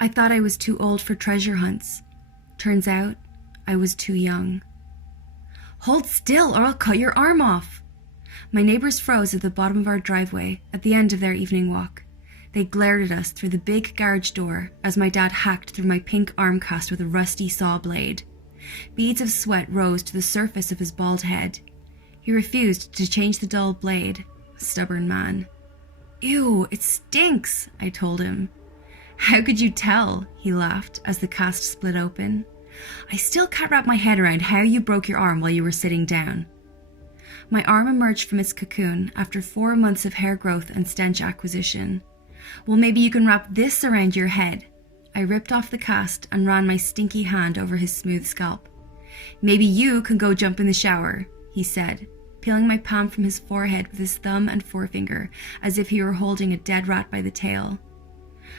I thought I was too old for treasure hunts. Turns out, I was too young. Hold still or I'll cut your arm off. My neighbors froze at the bottom of our driveway at the end of their evening walk. They glared at us through the big garage door as my dad hacked through my pink arm cast with a rusty saw blade. Beads of sweat rose to the surface of his bald head. He refused to change the dull blade. Stubborn man. Ew, it stinks, I told him. How could you tell? He laughed as the cast split open. I still can't wrap my head around how you broke your arm while you were sitting down. My arm emerged from its cocoon after 4 months of hair growth and stench acquisition. Well, maybe you can wrap this around your head. I ripped off the cast and ran my stinky hand over his smooth scalp. Maybe you can go jump in the shower, he said, peeling my palm from his forehead with his thumb and forefinger as if he were holding a dead rat by the tail.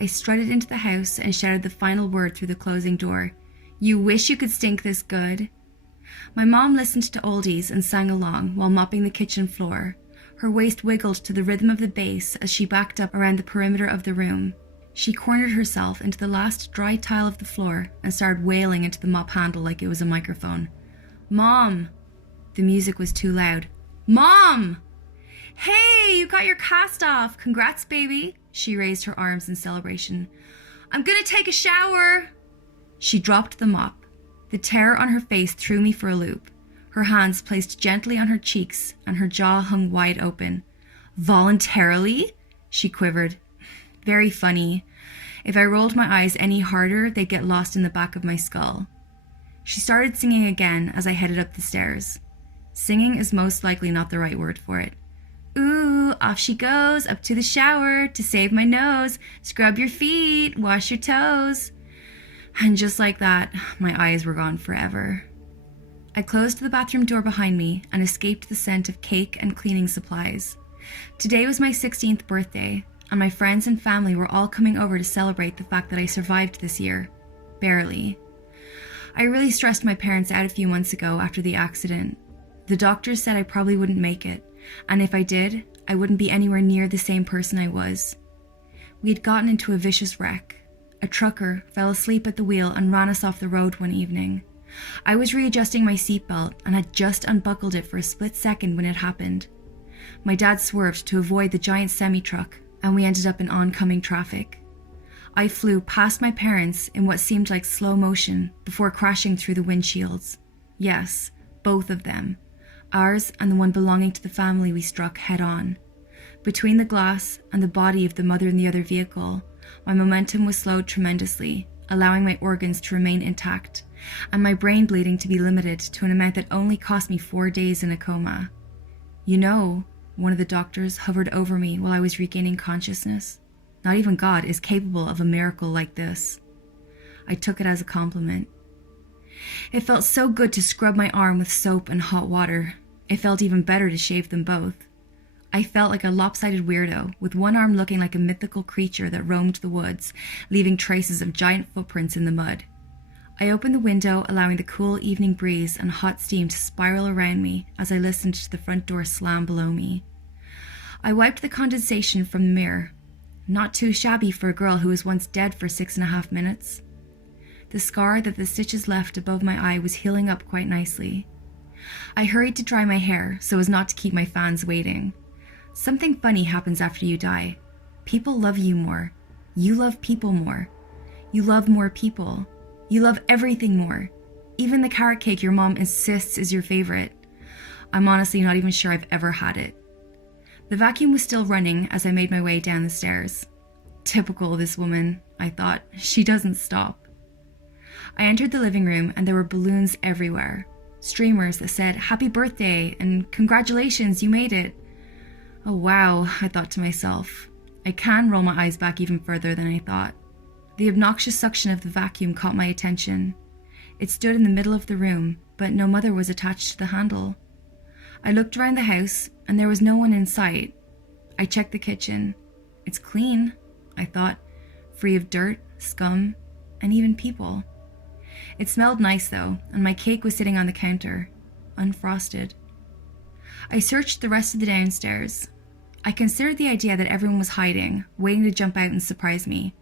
I strutted into the house and shouted the final word through the closing door. You wish you could stink this good? My mom listened to oldies and sang along while mopping the kitchen floor. Her waist wiggled to the rhythm of the bass as she backed up around the perimeter of the room. She cornered herself into the last dry tile of the floor and started wailing into the mop handle like it was a microphone. Mom! The music was too loud. Mom! Hey, you got your cast off! Congrats, baby! She raised her arms in celebration. I'm gonna take a shower! She dropped the mop. The terror on her face threw me for a loop. Her hands placed gently on her cheeks and her jaw hung wide open. Voluntarily? She quivered. Very funny. If I rolled my eyes any harder, they'd get lost in the back of my skull. She started singing again as I headed up the stairs. Singing is most likely not the right word for it. Ooh, off she goes, up to the shower, to save my nose, scrub your feet, wash your toes. And just like that, my eyes were gone forever. I closed the bathroom door behind me and escaped the scent of cake and cleaning supplies. Today was my 16th birthday, and my friends and family were all coming over to celebrate the fact that I survived this year. Barely. I really stressed my parents out a few months ago after the accident. The doctors said I probably wouldn't make it, and if I did, I wouldn't be anywhere near the same person I was. We had gotten into a vicious wreck. A trucker fell asleep at the wheel and ran us off the road one evening. I was readjusting my seatbelt and had just unbuckled it for a split second when it happened. My dad swerved to avoid the giant semi-truck, and we ended up in oncoming traffic. I flew past my parents in what seemed like slow motion before crashing through the windshields. Yes, both of them. Ours and the one belonging to the family we struck head-on. Between the glass and the body of the mother in the other vehicle, my momentum was slowed tremendously, allowing my organs to remain intact, and my brain bleeding to be limited to an amount that only cost me 4 days in a coma. You know, one of the doctors hovered over me while I was regaining consciousness. Not even God is capable of a miracle like this. I took it as a compliment. It felt so good to scrub my arm with soap and hot water. It felt even better to shave them both. I felt like a lopsided weirdo, with one arm looking like a mythical creature that roamed the woods, leaving traces of giant footprints in the mud. I opened the window, allowing the cool evening breeze and hot steam to spiral around me as I listened to the front door slam below me. I wiped the condensation from the mirror. Not too shabby for a girl who was once dead for 6.5 minutes. The scar that the stitches left above my eye was healing up quite nicely. I hurried to dry my hair so as not to keep my fans waiting. Something funny happens after you die. People love you more. You love people more. You love more people. You love everything more. Even the carrot cake your mom insists is your favorite. I'm honestly not even sure I've ever had it. The vacuum was still running as I made my way down the stairs. Typical this woman, I thought. She doesn't stop. I entered the living room and there were balloons everywhere. Streamers that said, "Happy birthday," and "Congratulations, you made it." Oh wow, I thought to myself. I can roll my eyes back even further than I thought. The obnoxious suction of the vacuum caught my attention. It stood in the middle of the room, but no mother was attached to the handle. I looked around the house, and there was no one in sight. I checked the kitchen. It's clean, I thought, free of dirt, scum, and even people. It smelled nice though, and my cake was sitting on the counter, unfrosted. I searched the rest of the downstairs. I considered the idea that everyone was hiding, waiting to jump out and surprise me.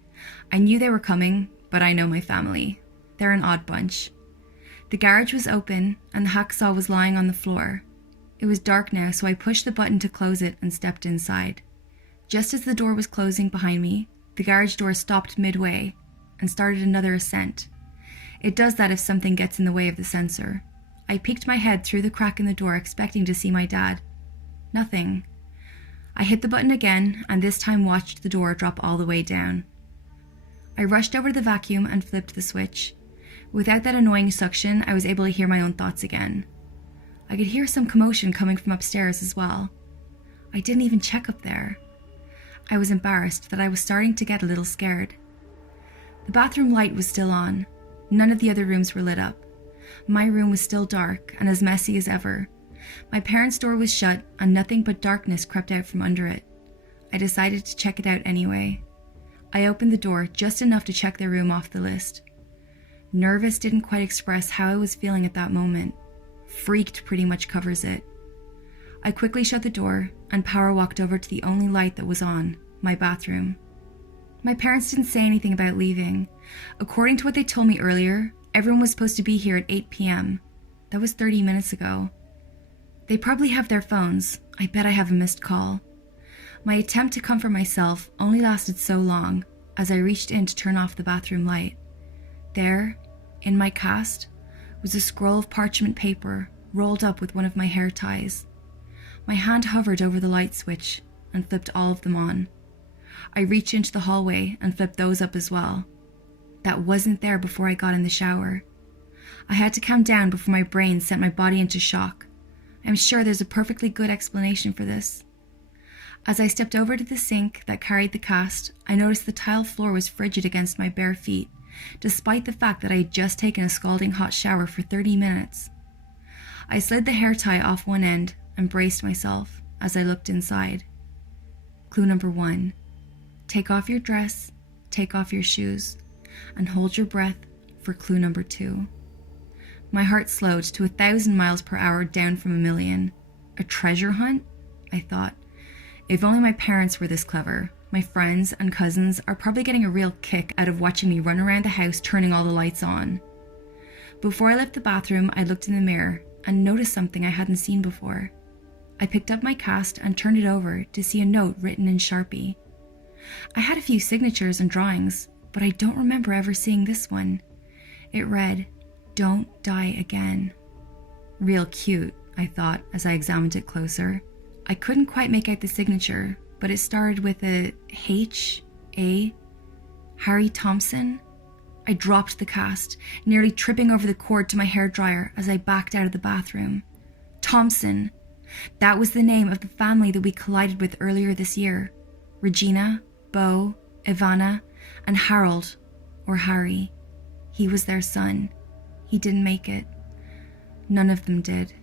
I knew they were coming, but I know my family. They're an odd bunch. The garage was open, and the hacksaw was lying on the floor. It was dark now, so I pushed the button to close it and stepped inside. Just as the door was closing behind me, the garage door stopped midway and started another ascent. It does that if something gets in the way of the sensor. I peeked my head through the crack in the door, expecting to see my dad. Nothing. I hit the button again, and this time watched the door drop all the way down. I rushed over to the vacuum and flipped the switch. Without that annoying suction, I was able to hear my own thoughts again. I could hear some commotion coming from upstairs as well. I didn't even check up there. I was embarrassed that I was starting to get a little scared. The bathroom light was still on. None of the other rooms were lit up. My room was still dark and as messy as ever. My parents' door was shut and nothing but darkness crept out from under it. I decided to check it out anyway. I opened the door just enough to check their room off the list. Nervous didn't quite express how I was feeling at that moment. Freaked pretty much covers it. I quickly shut the door and power walked over to the only light that was on, my bathroom. My parents didn't say anything about leaving. According to what they told me earlier, everyone was supposed to be here at 8 p.m. That was 30 minutes ago. They probably have their phones. I bet I have a missed call. My attempt to comfort myself only lasted so long as I reached in to turn off the bathroom light. There, in my cast, was a scroll of parchment paper rolled up with one of my hair ties. My hand hovered over the light switch and flipped all of them on. I reached into the hallway and flipped those up as well. That wasn't there before I got in the shower. I had to calm down before my brain sent my body into shock. I'm sure there's a perfectly good explanation for this. As I stepped over to the sink that carried the cast, I noticed the tile floor was frigid against my bare feet, despite the fact that I had just taken a scalding hot shower for 30 minutes. I slid the hair tie off one end and braced myself as I looked inside. Clue number 1. Take off your dress, take off your shoes, and hold your breath for clue number 2. My heart slowed to 1,000 miles per hour down from 1,000,000. A treasure hunt? I thought. If only my parents were this clever. My friends and cousins are probably getting a real kick out of watching me run around the house turning all the lights on. Before I left the bathroom, I looked in the mirror and noticed something I hadn't seen before. I picked up my cast and turned it over to see a note written in Sharpie. I had a few signatures and drawings, but I don't remember ever seeing this one. It read, "Don't die again." Real cute, I thought as I examined it closer. I couldn't quite make out the signature, but it started with a H.A. Harry Thompson. I dropped the cast, nearly tripping over the cord to my hairdryer as I backed out of the bathroom. Thompson. That was the name of the family that we collided with earlier this year. Regina, Bo, Ivana, and Harold, or Harry. He was their son. He didn't make it. None of them did.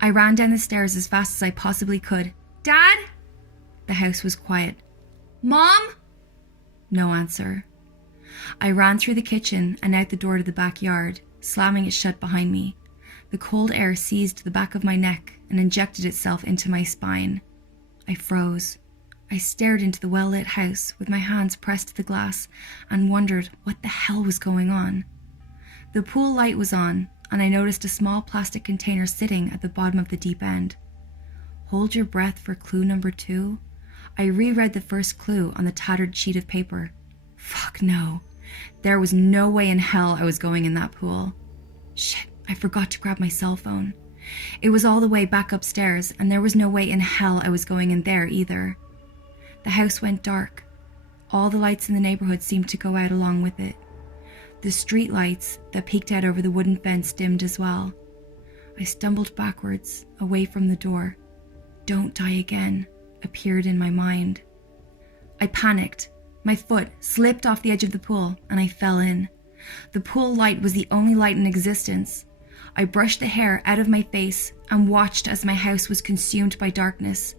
I ran down the stairs as fast as I possibly could. "Dad?" The house was quiet. "Mom?" No answer. I ran through the kitchen and out the door to the backyard, slamming it shut behind me. The cold air seized the back of my neck and injected itself into my spine. I froze. I stared into the well-lit house with my hands pressed to the glass and wondered what the hell was going on. The pool light was on, and I noticed a small plastic container sitting at the bottom of the deep end. Hold your breath for clue number 2. I reread the first clue on the tattered sheet of paper. Fuck no. There was no way in hell I was going in that pool. Shit, I forgot to grab my cell phone. It was all the way back upstairs, and there was no way in hell I was going in there either. The house went dark. All the lights in the neighborhood seemed to go out along with it. The street lights that peeked out over the wooden fence dimmed as well. I stumbled backwards, away from the door. "Don't die again," appeared in my mind. I panicked. My foot slipped off the edge of the pool, and I fell in. The pool light was the only light in existence. I brushed the hair out of my face and watched as my house was consumed by darkness.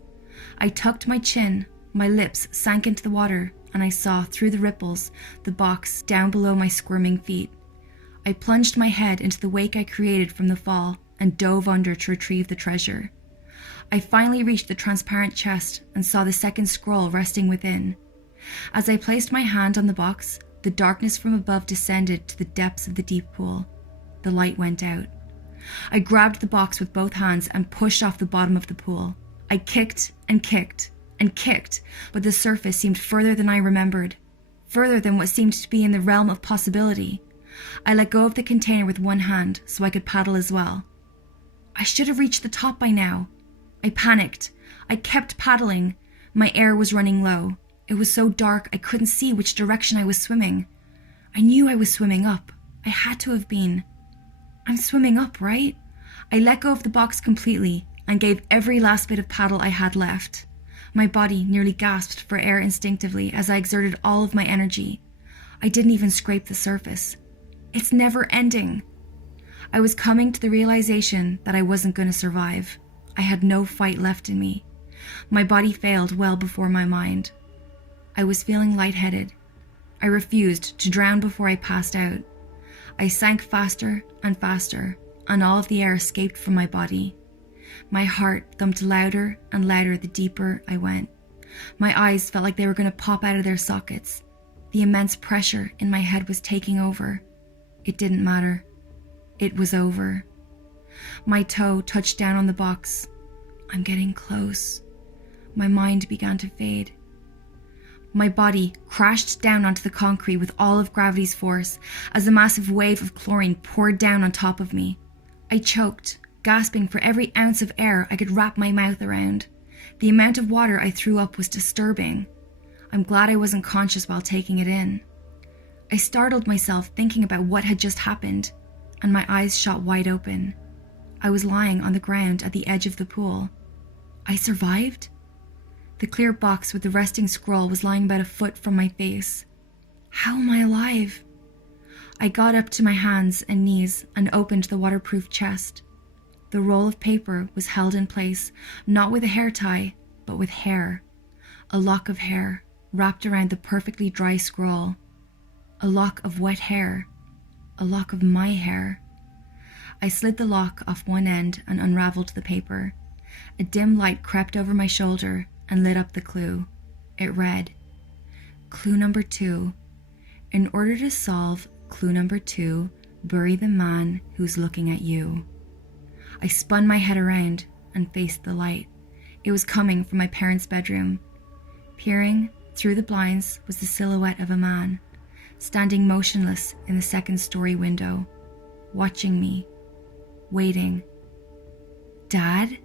I tucked my chin, my lips sank into the water, and I saw, through the ripples, the box down below my squirming feet. I plunged my head into the wake I created from the fall and dove under to retrieve the treasure. I finally reached the transparent chest and saw the second scroll resting within. As I placed my hand on the box, the darkness from above descended to the depths of the deep pool. The light went out. I grabbed the box with both hands and pushed off the bottom of the pool. I kicked and kicked and kicked, but the surface seemed further than I remembered, further than what seemed to be in the realm of possibility. I let go of the container with one hand so I could paddle as well. I should have reached the top by now. I panicked. I kept paddling. My air was running low. It was so dark I couldn't see which direction I was swimming. I knew I was swimming up. I had to have been. I'm swimming up, right? I let go of the box completely and gave every last bit of paddle I had left. My body nearly gasped for air instinctively as I exerted all of my energy. I didn't even scrape the surface. It's never ending. I was coming to the realization that I wasn't going to survive. I had no fight left in me. My body failed well before my mind. I was feeling lightheaded. I refused to drown before I passed out. I sank faster and faster, and all of the air escaped from my body. My heart thumped louder and louder the deeper I went. My eyes felt like they were going to pop out of their sockets. The immense pressure in my head was taking over. It didn't matter. It was over. My toe touched down on the box. I'm getting close. My mind began to fade. My body crashed down onto the concrete with all of gravity's force as a massive wave of chlorine poured down on top of me. I choked, gasping for every ounce of air I could wrap my mouth around. The amount of water I threw up was disturbing. I'm glad I wasn't conscious while taking it in. I startled myself thinking about what had just happened, and my eyes shot wide open. I was lying on the ground at the edge of the pool. I survived? The clear box with the resting scroll was lying about a foot from my face. How am I alive? I got up to my hands and knees and opened the waterproof chest. The roll of paper was held in place, not with a hair tie, but with hair. A lock of hair wrapped around the perfectly dry scroll. A lock of wet hair. A lock of my hair. I slid the lock off one end and unraveled the paper. A dim light crept over my shoulder and lit up the clue. It read, Clue number 2. In order to solve clue number 2, bury the man who's looking at you. I spun my head around and faced the light. It was coming from my parents' bedroom. Peering through the blinds was the silhouette of a man, standing motionless in the second-story window, watching me, waiting. Dad?